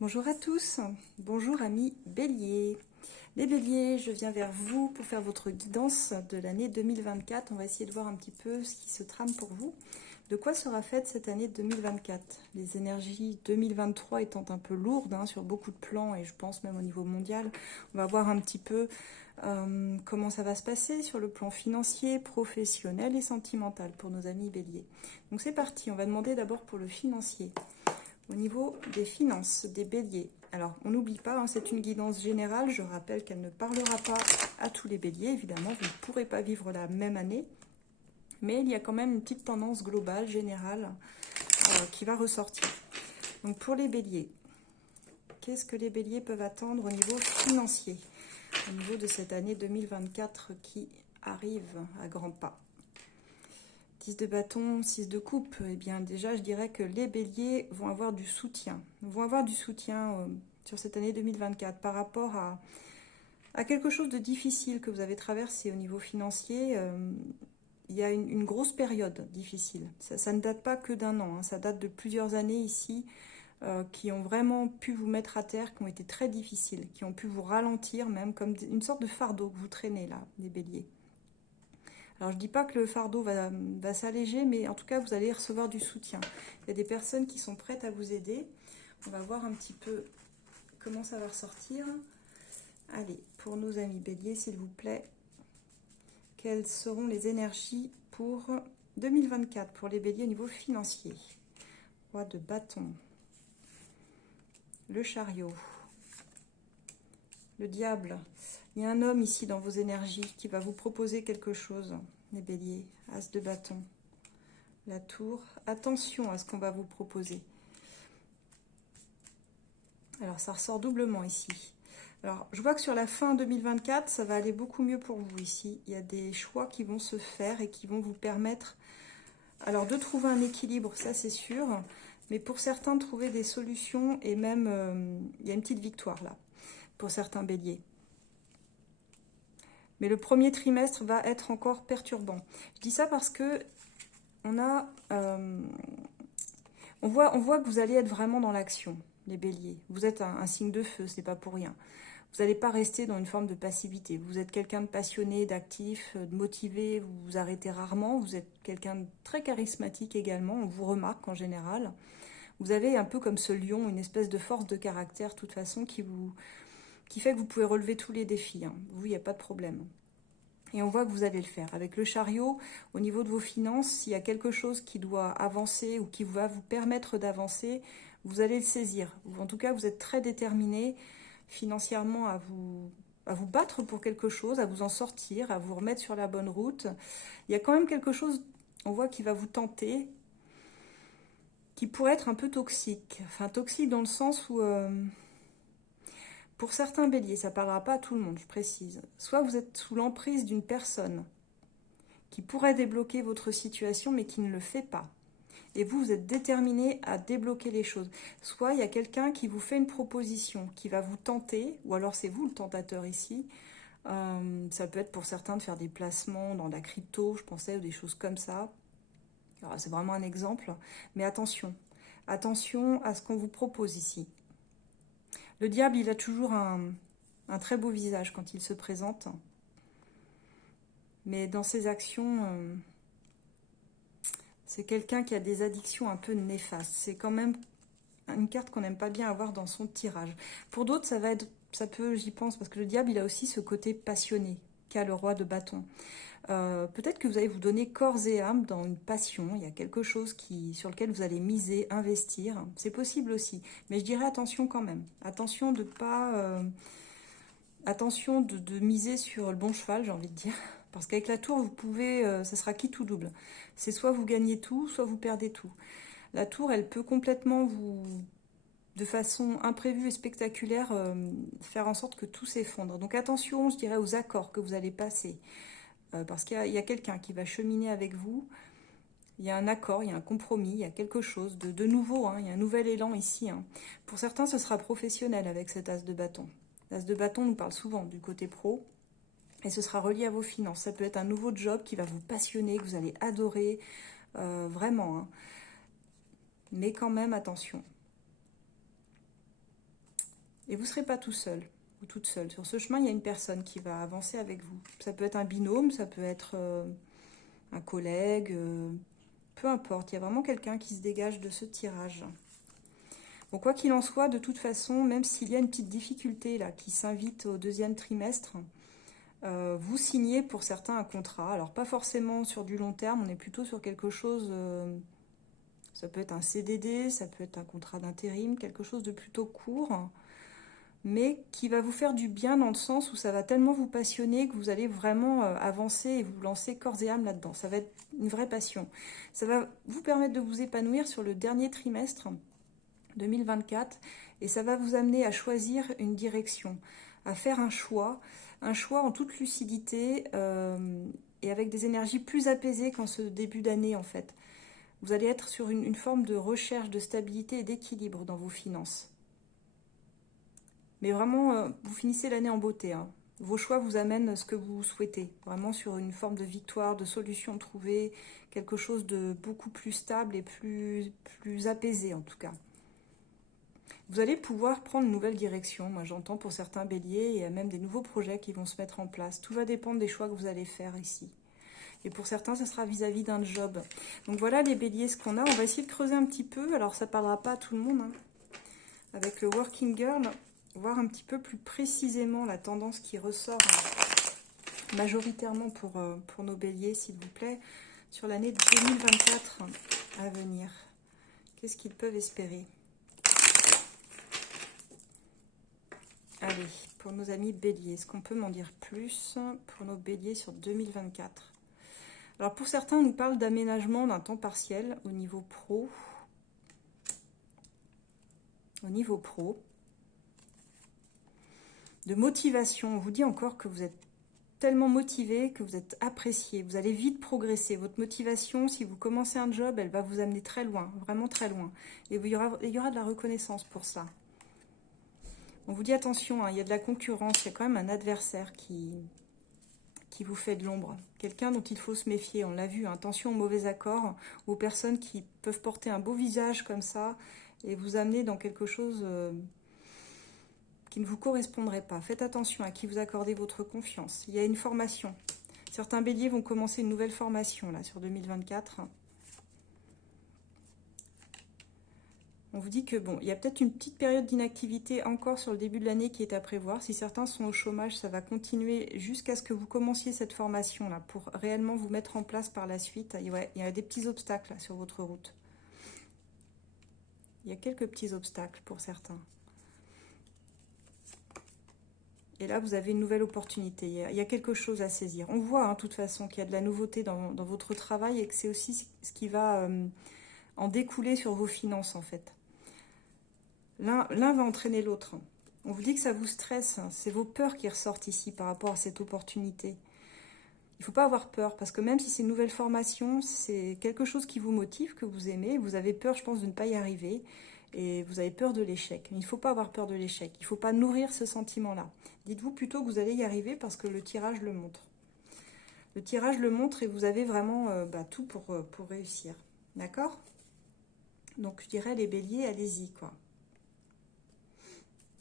Bonjour à tous, bonjour amis béliers. Les béliers, je viens vers vous pour faire votre guidance de l'année 2024. On va essayer de voir un petit peu ce qui se trame pour vous. De quoi sera faite cette année 2024? Les énergies 2023 étant un peu lourdes sur beaucoup de plans et je pense même au niveau mondial. On va voir un petit peu comment ça va se passer sur le plan financier, professionnel et sentimental pour nos amis béliers. Donc c'est parti, on va demander d'abord pour le financier. Au niveau des finances des béliers, alors on n'oublie pas, c'est une guidance générale, je rappelle qu'elle ne parlera pas à tous les béliers, évidemment, vous ne pourrez pas vivre la même année, mais il y a quand même une petite tendance globale, générale, qui va ressortir. Donc pour les béliers, qu'est-ce que les béliers peuvent attendre au niveau financier, au niveau de cette année 2024 qui arrive à grands pas? 10 de bâton, 6 de coupe, eh bien déjà je dirais que les béliers vont avoir du soutien. Sur cette année 2024 par rapport à quelque chose de difficile que vous avez traversé au niveau financier. Il y a une grosse période difficile. Ça ne date pas que d'un an, ça date de plusieurs années ici qui ont vraiment pu vous mettre à terre, qui ont été très difficiles, qui ont pu vous ralentir même comme une sorte de fardeau que vous traînez là, les béliers. Alors je ne dis pas que le fardeau va s'alléger, mais en tout cas vous allez recevoir du soutien. Il y a des personnes qui sont prêtes à vous aider. On va voir un petit peu comment ça va ressortir. Allez, pour nos amis béliers, s'il vous plaît, quelles seront les énergies pour 2024 pour les béliers au niveau financier? Roi de bâton, le chariot, le diable. Il y a un homme ici dans vos énergies qui va vous proposer quelque chose, les béliers. As de bâton, la tour. Attention à ce qu'on va vous proposer. Alors, ça ressort doublement ici. Alors, je vois que sur la fin 2024, ça va aller beaucoup mieux pour vous ici. Il y a des choix qui vont se faire et qui vont vous permettre alors de trouver un équilibre, ça c'est sûr. Mais pour certains, de trouver des solutions et même, il y a une petite victoire là, pour certains béliers. Mais le premier trimestre va être encore perturbant. Je dis ça parce que on voit que vous allez être vraiment dans l'action, les béliers. Vous êtes un signe de feu, c'est pas pour rien. Vous n'allez pas rester dans une forme de passivité. Vous êtes quelqu'un de passionné, d'actif, de motivé, vous vous arrêtez rarement. Vous êtes quelqu'un de très charismatique également, on vous remarque en général. Vous avez un peu comme ce lion, une espèce de force de caractère, de toute façon, qui fait que vous pouvez relever tous les défis. Vous, il n'y a pas de problème. Et on voit que vous allez le faire. Avec le chariot, au niveau de vos finances, s'il y a quelque chose qui doit avancer ou qui va vous permettre d'avancer, vous allez le saisir. En tout cas, vous êtes très déterminé financièrement à vous battre pour quelque chose, à vous en sortir, à vous remettre sur la bonne route. Il y a quand même quelque chose, on voit, qui va vous tenter, qui pourrait être un peu toxique. Enfin, toxique dans le sens où... pour certains béliers, ça ne parlera pas à tout le monde, je précise. Soit vous êtes sous l'emprise d'une personne qui pourrait débloquer votre situation, mais qui ne le fait pas. Et vous êtes déterminé à débloquer les choses. Soit il y a quelqu'un qui vous fait une proposition, qui va vous tenter, ou alors c'est vous le tentateur ici. Ça peut être pour certains de faire des placements dans la crypto, je pensais, ou des choses comme ça. C'est vraiment un exemple. Mais attention, attention à ce qu'on vous propose ici. Le diable, il a toujours un très beau visage quand il se présente. Mais dans ses actions, c'est quelqu'un qui a des addictions un peu néfastes. C'est quand même une carte qu'on n'aime pas bien avoir dans son tirage. Pour d'autres, ça peut, j'y pense, parce que le diable, il a aussi ce côté passionné qu'a le roi de bâton. Peut-être que vous allez vous donner corps et âme dans une passion. Il y a quelque chose sur lequel vous allez miser, investir. C'est possible aussi. Mais je dirais attention quand même. Attention de pas... attention de miser sur le bon cheval, j'ai envie de dire. Parce qu'avec la tour, vous pouvez... ça sera qui tout double. C'est soit vous gagnez tout, soit vous perdez tout. La tour, elle peut complètement de façon imprévue et spectaculaire, faire en sorte que tout s'effondre. Donc attention, je dirais, aux accords que vous allez passer. Parce qu'il y a quelqu'un qui va cheminer avec vous. Il y a un accord, il y a un compromis, il y a quelque chose de nouveau. Il y a un nouvel élan ici. Pour certains, ce sera professionnel avec cet as de bâton. L'as de bâton nous parle souvent du côté pro. Et ce sera relié à vos finances. Ça peut être un nouveau job qui va vous passionner, que vous allez adorer. Vraiment. Mais quand même, attention. Et vous ne serez pas tout seul ou toute seule. Sur ce chemin, il y a une personne qui va avancer avec vous. Ça peut être un binôme, ça peut être un collègue, peu importe. Il y a vraiment quelqu'un qui se dégage de ce tirage. Bon, quoi qu'il en soit, de toute façon, même s'il y a une petite difficulté là qui s'invite au deuxième trimestre, vous signez pour certains un contrat. Alors pas forcément sur du long terme, on est plutôt sur quelque chose, ça peut être un CDD, ça peut être un contrat d'intérim, quelque chose de plutôt court, mais qui va vous faire du bien dans le sens où ça va tellement vous passionner que vous allez vraiment avancer et vous lancer corps et âme là-dedans. Ça va être une vraie passion. Ça va vous permettre de vous épanouir sur le dernier trimestre 2024 et ça va vous amener à choisir une direction, à faire un choix en toute lucidité et avec des énergies plus apaisées qu'en ce début d'année en fait. Vous allez être sur une forme de recherche de stabilité et d'équilibre dans vos finances. Mais vraiment, vous finissez l'année en beauté. Hein. Vos choix vous amènent ce que vous souhaitez. Vraiment sur une forme de victoire, de solution trouvée, quelque chose de beaucoup plus stable et plus apaisé en tout cas. Vous allez pouvoir prendre une nouvelle direction. Moi, j'entends pour certains béliers, il y a même des nouveaux projets qui vont se mettre en place. Tout va dépendre des choix que vous allez faire ici. Et pour certains, ce sera vis-à-vis d'un job. Donc voilà les béliers, ce qu'on a. On va essayer de creuser un petit peu. Alors, ça ne parlera pas à tout le monde. Hein. Avec le Working Girl, voir un petit peu plus précisément la tendance qui ressort majoritairement pour nos béliers, s'il vous plaît, sur l'année 2024 à venir. Qu'est-ce qu'ils peuvent espérer ? Allez, pour nos amis béliers, est-ce qu'on peut m'en dire plus pour nos béliers sur 2024 ? Alors pour certains, on nous parle d'aménagement d'un temps partiel au niveau pro. De motivation. On vous dit encore que vous êtes tellement motivé, que vous êtes apprécié. Vous allez vite progresser. Votre motivation, si vous commencez un job, elle va vous amener très loin, vraiment très loin. Et il y aura de la reconnaissance pour ça. On vous dit attention, hein, il y a de la concurrence, il y a quand même un adversaire qui vous fait de l'ombre. Quelqu'un dont il faut se méfier, on l'a vu, hein, attention aux mauvais accords, aux personnes qui peuvent porter un beau visage comme ça et vous amener dans quelque chose qui ne vous correspondrait pas. Faites attention à qui vous accordez votre confiance. Il y a une formation. Certains béliers vont commencer une nouvelle formation là sur 2024. On vous dit que bon, il y a peut-être une petite période d'inactivité encore sur le début de l'année qui est à prévoir. Si certains sont au chômage, ça va continuer jusqu'à ce que vous commenciez cette formation-là pour réellement vous mettre en place par la suite. Ouais, il y a des petits obstacles là, sur votre route. Il y a quelques petits obstacles pour certains. Et là, vous avez une nouvelle opportunité. Il y a quelque chose à saisir. On voit, de toute façon, qu'il y a de la nouveauté dans votre travail et que c'est aussi ce qui va en découler sur vos finances, en fait. L'un va entraîner l'autre. On vous dit que ça vous stresse. C'est vos peurs qui ressortent ici par rapport à cette opportunité. Il ne faut pas avoir peur parce que même si c'est une nouvelle formation, c'est quelque chose qui vous motive, que vous aimez. Vous avez peur, je pense, de ne pas y arriver et vous avez peur de l'échec. Mais il ne faut pas avoir peur de l'échec. Il ne faut pas nourrir ce sentiment-là. Dites-vous plutôt que vous allez y arriver parce que le tirage le montre. Le tirage le montre et vous avez vraiment tout pour réussir. D'accord ? Donc, je dirais les béliers, allez-y, quoi.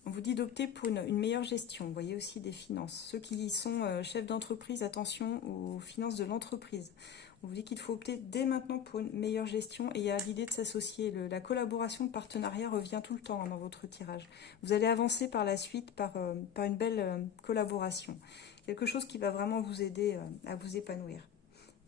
On vous dit d'opter pour une meilleure gestion. Vous voyez aussi des finances. Ceux qui sont chefs d'entreprise, attention aux finances de l'entreprise. On vous dit qu'il faut opter dès maintenant pour une meilleure gestion. Et il y a l'idée de s'associer. La collaboration, le partenariat revient tout le temps dans votre tirage. Vous allez avancer par la suite par une belle collaboration. Quelque chose qui va vraiment vous aider à vous épanouir.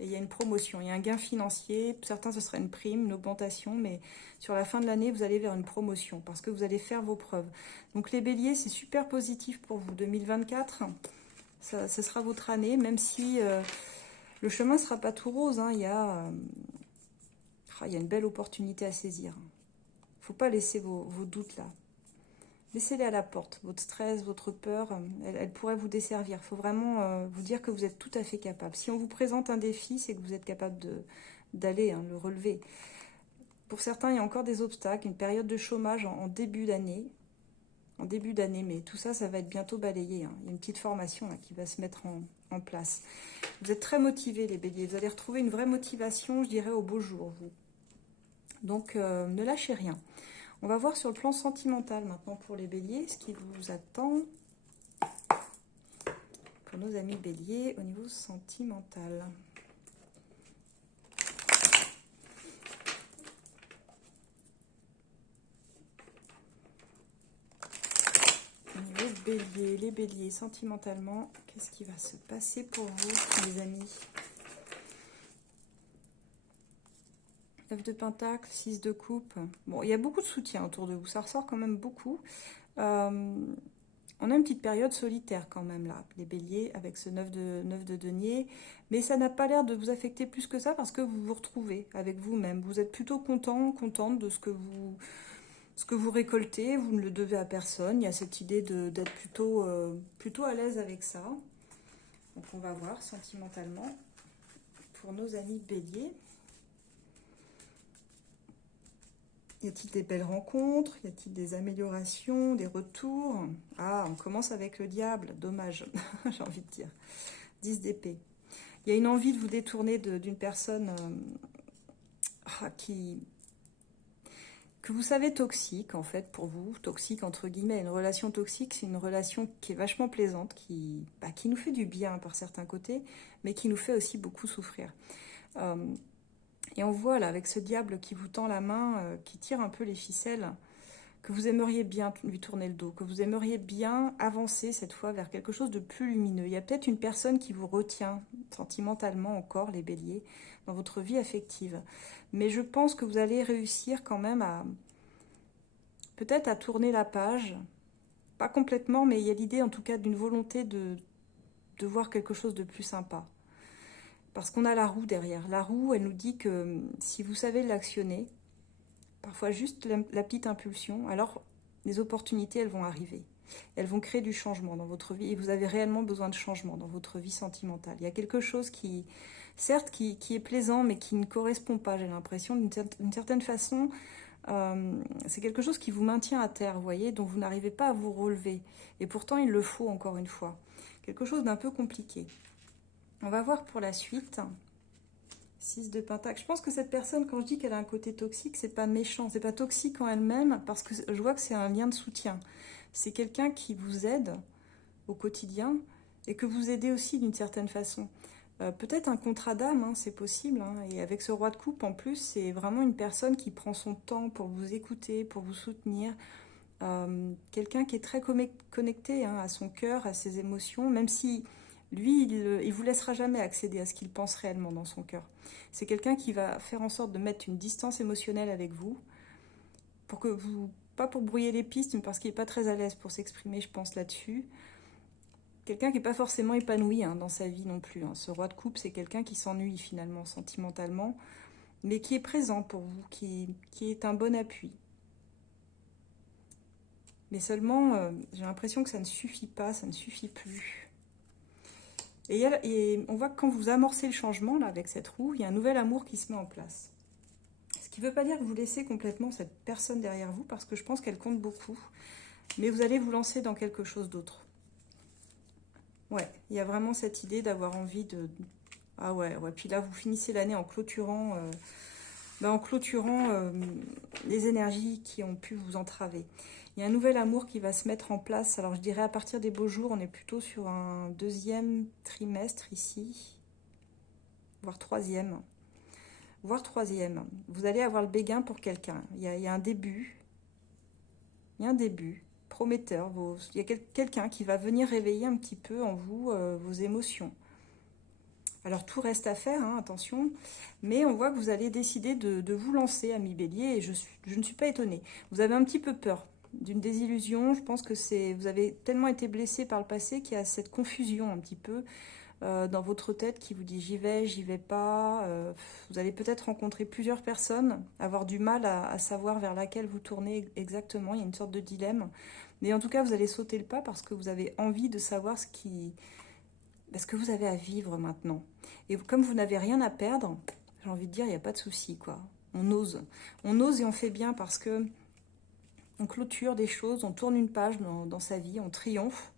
Et il y a une promotion, il y a un gain financier, certains ce sera une prime, une augmentation, mais sur la fin de l'année, vous allez vers une promotion parce que vous allez faire vos preuves. Donc les béliers, c'est super positif pour vous. 2024, ce sera votre année, même si le chemin ne sera pas tout rose. Hein, il y a une belle opportunité à saisir. Il ne faut pas laisser vos doutes là. Laissez-les à la porte. Votre stress, votre peur, elle pourrait vous desservir. Il faut vraiment vous dire que vous êtes tout à fait capable. Si on vous présente un défi, c'est que vous êtes capable d'aller le relever. Pour certains, il y a encore des obstacles, une période de chômage en début d'année. Mais tout ça, ça va être bientôt balayé. Hein. Il y a une petite formation là, qui va se mettre en place. Vous êtes très motivés, les béliers. Vous allez retrouver une vraie motivation, je dirais, au beau jour, vous. Donc, ne lâchez rien. On va voir sur le plan sentimental maintenant pour les béliers, ce qui vous attend pour nos amis béliers au niveau sentimental. Au niveau bélier, les béliers sentimentalement, qu'est-ce qui va se passer pour vous, les amis? 9 de pentacle, 6 de coupe. Bon, il y a beaucoup de soutien autour de vous. Ça ressort quand même beaucoup. On a une petite période solitaire quand même là, les béliers, avec ce 9 de denier. Mais ça n'a pas l'air de vous affecter plus que ça parce que vous vous retrouvez avec vous-même. Vous êtes plutôt contente de ce que vous récoltez. Vous ne le devez à personne. Il y a cette idée d'être plutôt à l'aise avec ça. Donc on va voir sentimentalement pour nos amis béliers. Y a-t-il des belles rencontres? Y a-t-il des améliorations, des retours? Ah, on commence avec le diable. Dommage, j'ai envie de dire. 10 d'épée. Il y a une envie de vous détourner d'une personne que vous savez toxique, en fait, pour vous. Toxique, entre guillemets. Une relation toxique, c'est une relation qui est vachement plaisante, qui nous fait du bien par certains côtés, mais qui nous fait aussi beaucoup souffrir. Et on voit là, avec ce diable qui vous tend la main, qui tire un peu les ficelles, que vous aimeriez bien lui tourner le dos, que vous aimeriez bien avancer cette fois vers quelque chose de plus lumineux. Il y a peut-être une personne qui vous retient sentimentalement encore, les béliers, dans votre vie affective. Mais je pense que vous allez réussir quand même peut-être à tourner la page. Pas complètement, mais il y a l'idée en tout cas d'une volonté de voir quelque chose de plus sympa. Parce qu'on a la roue derrière. La roue, elle nous dit que si vous savez l'actionner, parfois juste la petite impulsion, alors les opportunités, elles vont arriver. Elles vont créer du changement dans votre vie et vous avez réellement besoin de changement dans votre vie sentimentale. Il y a quelque chose qui, certes, qui est plaisant, mais qui ne correspond pas, j'ai l'impression, d'une certaine façon. C'est quelque chose qui vous maintient à terre, vous voyez, dont vous n'arrivez pas à vous relever. Et pourtant, il le faut, encore une fois. Quelque chose d'un peu compliqué. On va voir pour la suite. 6 de pentacle. Je pense que cette personne, quand je dis qu'elle a un côté toxique, c'est pas méchant, c'est pas toxique en elle-même, parce que je vois que c'est un lien de soutien. C'est quelqu'un qui vous aide au quotidien et que vous aidez aussi d'une certaine façon. Peut-être un contrat d'âme, hein, c'est possible. Hein, et avec ce roi de coupe, en plus, c'est vraiment une personne qui prend son temps pour vous écouter, pour vous soutenir. Quelqu'un qui est très connecté à son cœur, à ses émotions, même si lui, il vous laissera jamais accéder à ce qu'il pense réellement dans son cœur. C'est quelqu'un qui va faire en sorte de mettre une distance émotionnelle avec vous, pour que vous, pas pour brouiller les pistes, mais parce qu'il n'est pas très à l'aise pour s'exprimer, je pense, là-dessus. Quelqu'un qui n'est pas forcément épanoui dans sa vie non plus. Ce roi de coupe, c'est quelqu'un qui s'ennuie finalement, sentimentalement, mais qui est présent pour vous, qui est un bon appui. Mais seulement, j'ai l'impression que ça ne suffit pas, ça ne suffit plus. Et on voit que quand vous amorcez le changement, là, avec cette roue, il y a un nouvel amour qui se met en place. Ce qui ne veut pas dire que vous laissez complètement cette personne derrière vous, parce que je pense qu'elle compte beaucoup. Mais vous allez vous lancer dans quelque chose d'autre. Ouais, il y a vraiment cette idée d'avoir envie de... Ah ouais, puis là, vous finissez l'année en clôturant... les énergies qui ont pu vous entraver. Il y a un nouvel amour qui va se mettre en place. Alors je dirais à partir des beaux jours, on est plutôt sur un 2e trimestre ici, voire 3e. Vous allez avoir le béguin pour quelqu'un. Il y a un début. Il y a un début prometteur. Il y a quelqu'un qui va venir réveiller un petit peu en vous vos émotions. Alors tout reste à faire, attention, mais on voit que vous allez décider de vous lancer, ami bélier, et je ne suis pas étonnée. Vous avez un petit peu peur d'une désillusion, je pense que vous avez tellement été blessé par le passé qu'il y a cette confusion un petit peu dans votre tête qui vous dit j'y vais pas. Vous allez peut-être rencontrer plusieurs personnes, avoir du mal à savoir vers laquelle vous tournez exactement, il y a une sorte de dilemme. Mais en tout cas, vous allez sauter le pas parce que vous avez envie de savoir ce que vous avez à vivre maintenant. Et comme vous n'avez rien à perdre, j'ai envie de dire, il n'y a pas de souci, quoi. On ose et on fait bien parce que on clôture des choses, on tourne une page dans sa vie, on triomphe.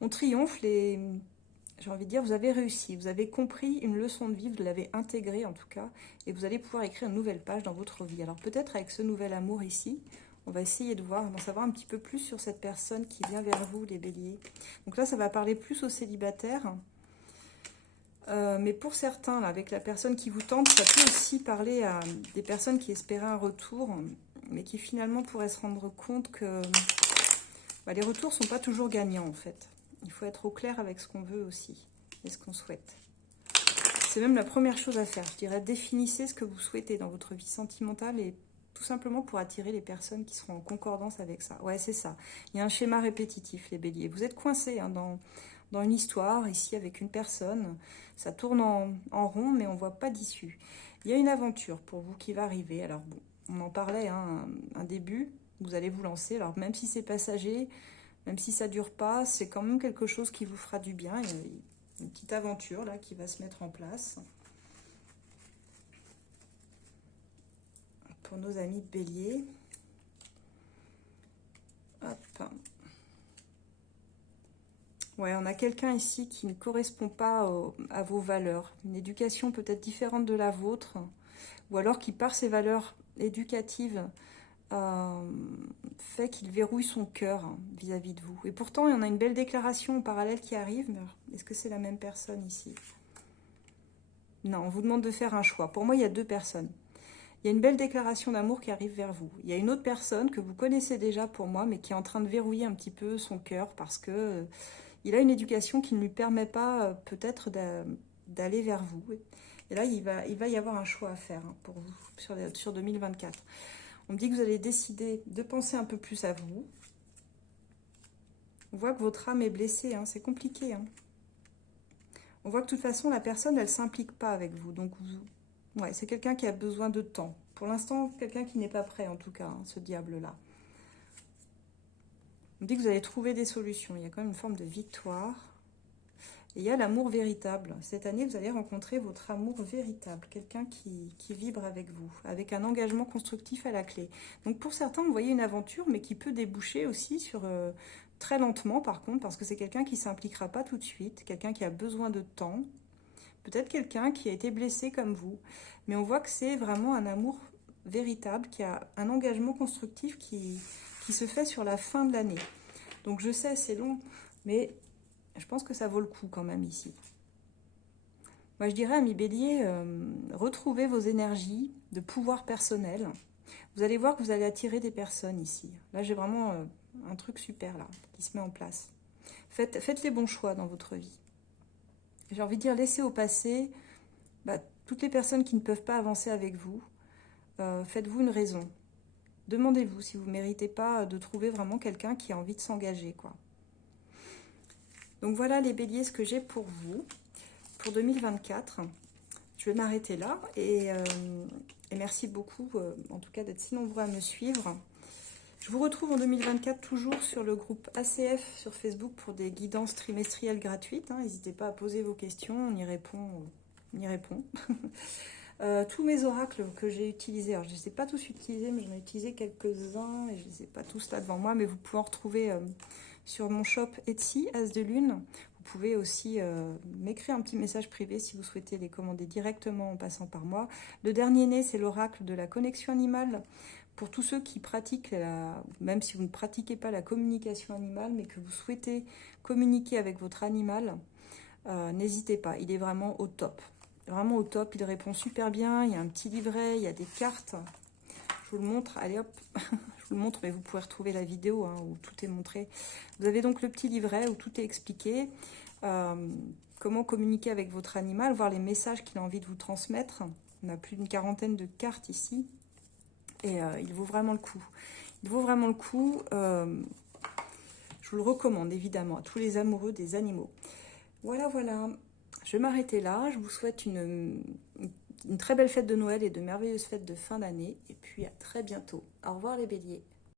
J'ai envie de dire, vous avez réussi, vous avez compris une leçon de vie, vous l'avez intégrée en tout cas, et vous allez pouvoir écrire une nouvelle page dans votre vie. Alors peut-être avec ce nouvel amour ici, On va essayer de voir, d'en savoir un petit peu plus sur cette personne qui vient vers vous, les béliers. Donc là, ça va parler plus aux célibataires. Mais pour certains, là, avec la personne qui vous tente, ça peut aussi parler à des personnes qui espéraient un retour, mais qui finalement pourraient se rendre compte que les retours ne sont pas toujours gagnants, en fait. Il faut être au clair avec ce qu'on veut aussi, et ce qu'on souhaite. C'est même la première chose à faire, je dirais. Définissez ce que vous souhaitez dans votre vie sentimentale et tout simplement pour attirer les personnes qui seront en concordance avec ça. Ouais, c'est ça. Il y a un schéma répétitif, les béliers. Vous êtes coincés hein, dans une histoire, ici, avec une personne. Ça tourne en rond, mais on ne voit pas d'issue. Il y a une aventure pour vous qui va arriver. Alors, bon, on en parlait, hein, un début. Vous allez vous lancer. Alors, même si c'est passager, même si ça ne dure pas, c'est quand même quelque chose qui vous fera du bien. Il y a une petite aventure, là, qui va se mettre en place. Pour nos amis béliers. Hop. Ouais, on a quelqu'un ici qui ne correspond pas à vos valeurs. Une éducation peut-être différente de la vôtre. Ou alors qui, par ses valeurs éducatives, fait qu'il verrouille son cœur vis-à-vis de vous. Et pourtant, il y en a une belle déclaration en parallèle qui arrive. Mais est-ce que c'est la même personne ici? Non, on vous demande de faire un choix. Pour moi, il y a deux personnes. Il y a une belle déclaration d'amour qui arrive vers vous. Il y a une autre personne que vous connaissez déjà pour moi, mais qui est en train de verrouiller un petit peu son cœur parce que il a une éducation qui ne lui permet pas peut-être d'aller vers vous. Et là, il va y avoir un choix à faire hein, pour vous sur 2024. On me dit que vous allez décider de penser un peu plus à vous. On voit que votre âme est blessée, hein, c'est compliqué. Hein. On voit que de toute façon, la personne, elle ne s'implique pas avec vous. Donc, ouais, c'est quelqu'un qui a besoin de temps. Pour l'instant, quelqu'un qui n'est pas prêt, en tout cas, hein, ce diable-là. On me dit que vous allez trouver des solutions. Il y a quand même une forme de victoire. Et il y a l'amour véritable. Cette année, vous allez rencontrer votre amour véritable. Quelqu'un qui vibre avec vous, avec un engagement constructif à la clé. Donc, pour certains, vous voyez une aventure, mais qui peut déboucher aussi sur... très lentement, par contre, parce que c'est quelqu'un qui ne s'impliquera pas tout de suite. Quelqu'un qui a besoin de temps. Peut-être quelqu'un qui a été blessé comme vous. Mais on voit que c'est vraiment un amour véritable, qui a un engagement constructif qui se fait sur la fin de l'année. Donc je sais, c'est long, mais je pense que ça vaut le coup quand même ici. Moi je dirais, amis bélier, retrouvez vos énergies de pouvoir personnel. Vous allez voir que vous allez attirer des personnes ici. Là j'ai vraiment un truc super là, qui se met en place. Faites les bons choix dans votre vie. J'ai envie de dire, laissez au passé toutes les personnes qui ne peuvent pas avancer avec vous. Faites-vous une raison. Demandez-vous si vous ne méritez pas de trouver vraiment quelqu'un qui a envie de s'engager, quoi. Donc voilà les béliers, ce que j'ai pour vous, pour 2024. Je vais m'arrêter là et merci beaucoup, en tout cas, d'être si nombreux à me suivre. Je vous retrouve en 2024 toujours sur le groupe ACF sur Facebook pour des guidances trimestrielles gratuites. Hein. N'hésitez pas à poser vos questions, on y répond. Tous mes oracles que j'ai utilisés, alors je ne les ai pas tous utilisés, mais j'en ai utilisé quelques-uns et je ne les ai pas tous là devant moi, mais vous pouvez en retrouver sur mon shop Etsy, As de Lune. Vous pouvez aussi m'écrire un petit message privé si vous souhaitez les commander directement en passant par moi. Le dernier né, c'est l'oracle de la connexion animale. Pour tous ceux qui pratiquent, même si vous ne pratiquez pas la communication animale, mais que vous souhaitez communiquer avec votre animal, n'hésitez pas, il est vraiment au top. Vraiment au top, il répond super bien, il y a un petit livret, il y a des cartes. Je vous le montre, allez hop, je vous le montre, mais vous pouvez retrouver la vidéo hein, où tout est montré. Vous avez donc le petit livret où tout est expliqué. Comment communiquer avec votre animal, voir les messages qu'il a envie de vous transmettre. On a plus d'une quarantaine de cartes ici. Et il vaut vraiment le coup. Il vaut vraiment le coup. Je vous le recommande évidemment à tous les amoureux des animaux. Voilà, voilà. Je vais m'arrêter là. Je vous souhaite une très belle fête de Noël et de merveilleuses fêtes de fin d'année. Et puis à très bientôt. Au revoir les béliers.